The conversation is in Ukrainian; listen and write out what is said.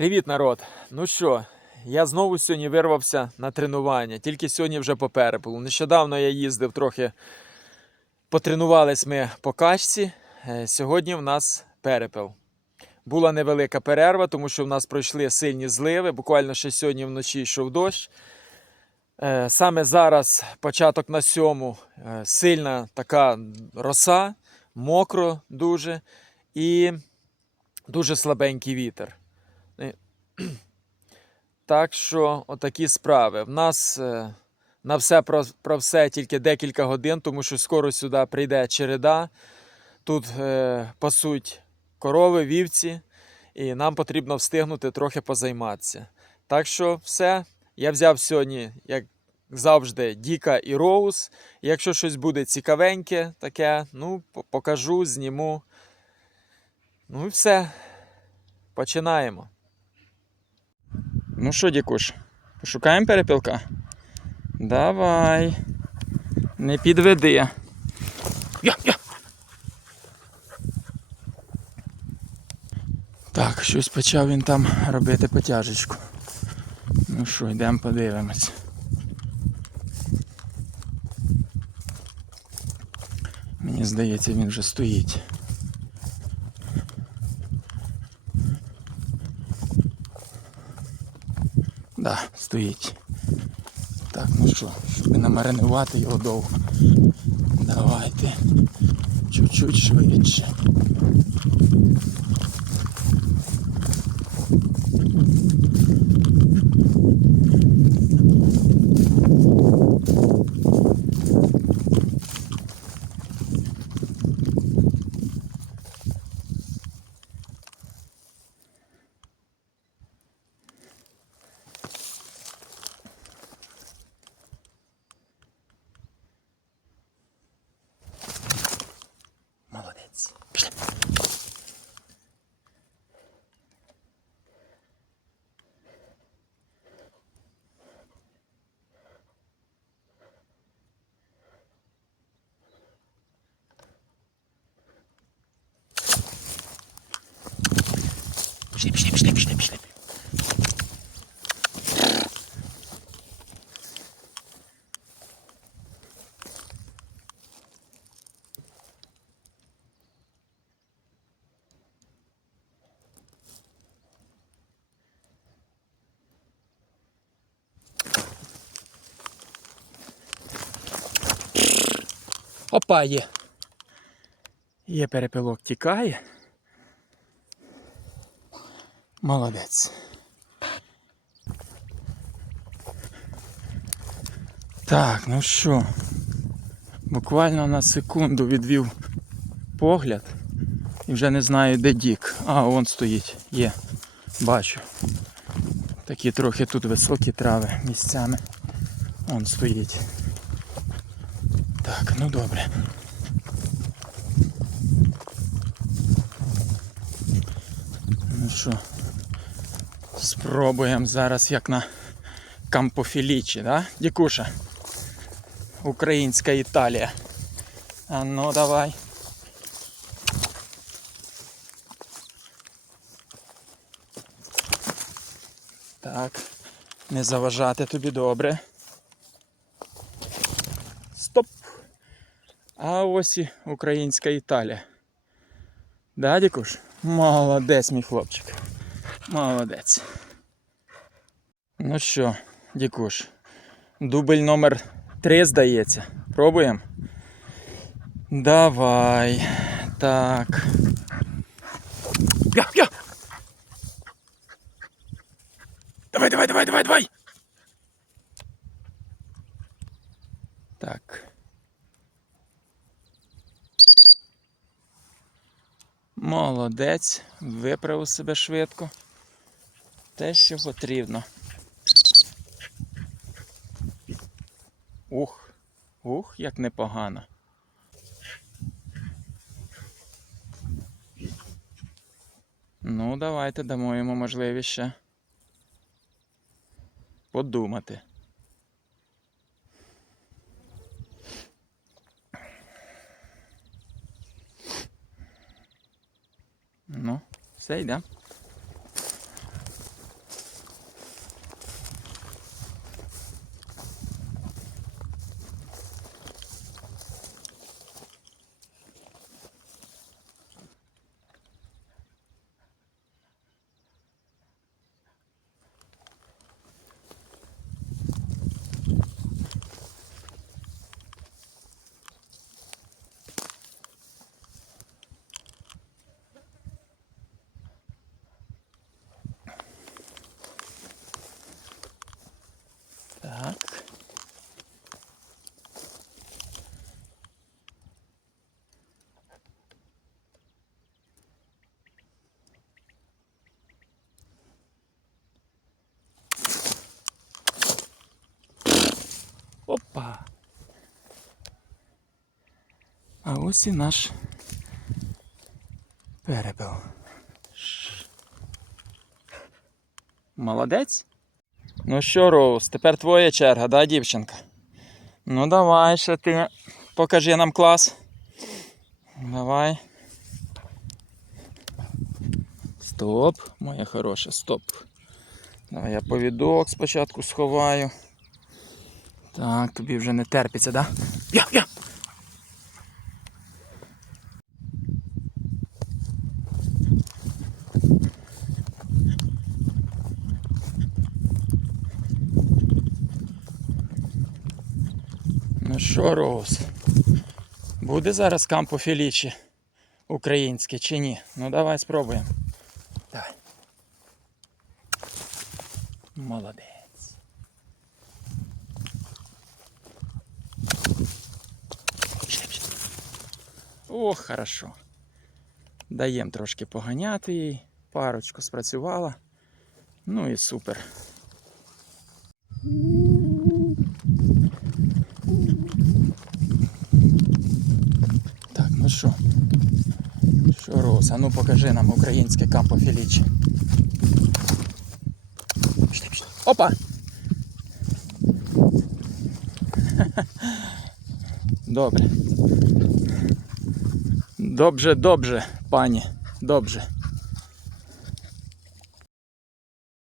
Привіт, народ! Ну що, я знову сьогодні вирвався на тренування. Тільки сьогодні вже по перепелу. Нещодавно я їздив трохи, потренувались ми по качці. Е, Сьогодні в нас перепел. Була невелика перерва, тому що в нас пройшли сильні зливи. Буквально ще сьогодні вночі йшов дощ. Е, Саме зараз, початок на сьому, е, сильна така роса, мокро дуже і дуже слабенький вітер. Так що, отакі справи. В нас е, на все про, про все тільки декілька годин, тому що скоро сюди прийде череда. Тут е, пасуть корови, вівці, і нам потрібно встигнути трохи позайматися. Так що все. Я взяв сьогодні, як завжди, Діка і Роуз. Якщо щось буде цікавеньке, таке, ну, покажу, зніму. Ну і все. Починаємо. Ну що, Дікуш, пошукаємо перепілка? Давай. Не підведи. Я, я. Так, щось почав він там робити потяжечку. Ну що, йдемо подивимось. Мені здається, він вже стоїть. Да, стоїть. Так, ну що, щоб намаринувати його довго. Давайте. Чуть-чуть швидше. Thank Пішли. Pişle pişle pişle pişle pişle. Опа, є. Є перепилок, тікає. Молодець. Так, ну що, буквально на секунду відвів погляд і вже не знаю, де Дік. А, он стоїть, є, бачу. Такі трохи тут високі трави місцями. Он стоїть. Так, ну добре. Ну що, спробуємо зараз як на Кампофілічі, да? Дікуша? Українська Італія. А ну давай. Так, не заважати тобі добре. Стоп! А ось і українська Італія. Да, Дікуш? Молодець, мій хлопчик. Молодець. Ну що, Дікуш, дубль номер 3 здається. Пробуємо. Давай. Так. Я, я. Давай, давай, давай, давай, давай. Так. Молодець, виправив себе швидко. Те, що потрібно. Ух, ух, як непогано. Ну, давайте дамо йому можливість ще подумати. Ну, все йде. Опа. А ось і наш перепел. Молодець. Ну що, Роуз, тепер твоя черга, да, дівчинка? Ну давай ще ти покажи нам клас. Давай. Стоп, моя хороша, стоп. Давай я повідок спочатку сховаю. Так, тобі вже не терпиться, да? Я, я! Ну що, Роуз? Буде зараз кампо Фелічі українське чи ні? Ну давай спробуємо. Давай. Молодець. О, хорошо. Даємо трошки поганяти їй. Парочку спрацювала. Ну і супер. Так, ну що? Що, Роса, ну покажи нам українське кампо пішли. Опа! Добре. Добре, добре, пані. Добре.